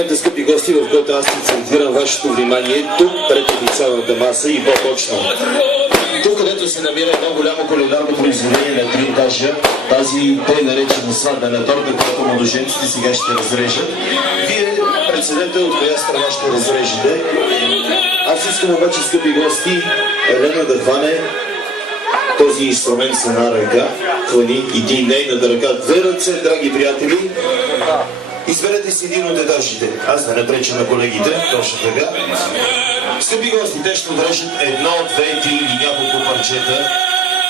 момента, скъпи гости, в който аз акцентирам вашето внимание тук пред официалната маса и по-точно. Тук, където се намира едно голямо кулинарно произведение на 3 етажа, тази тъй наречена сватбена торта, която младоженците сега ще разрежат. Вие преценете от коя страна ще разрежете. Аз искам обаче, скъпи гости, Елена да хване този инструмент с една ръка, хвани и ти нейната ръка. 2 ръце, драги приятели. Изберете си един от етажите. Аз да не преча на колегите, точно така. Скъпи гости, те ще отрежат 1, 2, 3 или няколко парчета,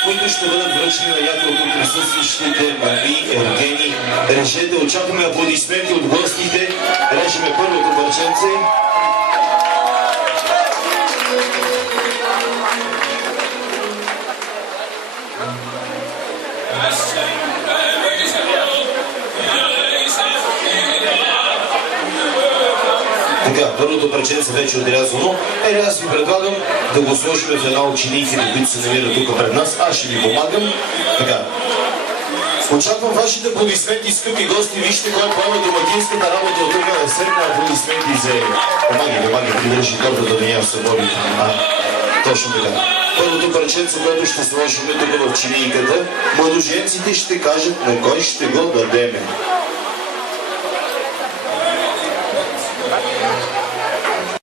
които ще бъдат връчени на няколко присъстващите Мари, Евгени. Режете, очакваме аплодисменти от гостите. Режеме първото парченце. Така, първото парченце вече е отрязано. Аз ви предлагам да го сложим в една ученикина, които се намира тук пред нас. Аз ще ви помагам. Така. Очаквам вашите аплодисменти, скъпи гости. Вижте кой поема домакинската работа от тук. Средна аплодисменти за... Помагай, придържи тортата да няма събори. Точно така. Първото парченце, което ще сложим тук в чинийката, младоженците ще кажат на кой ще го дадеме.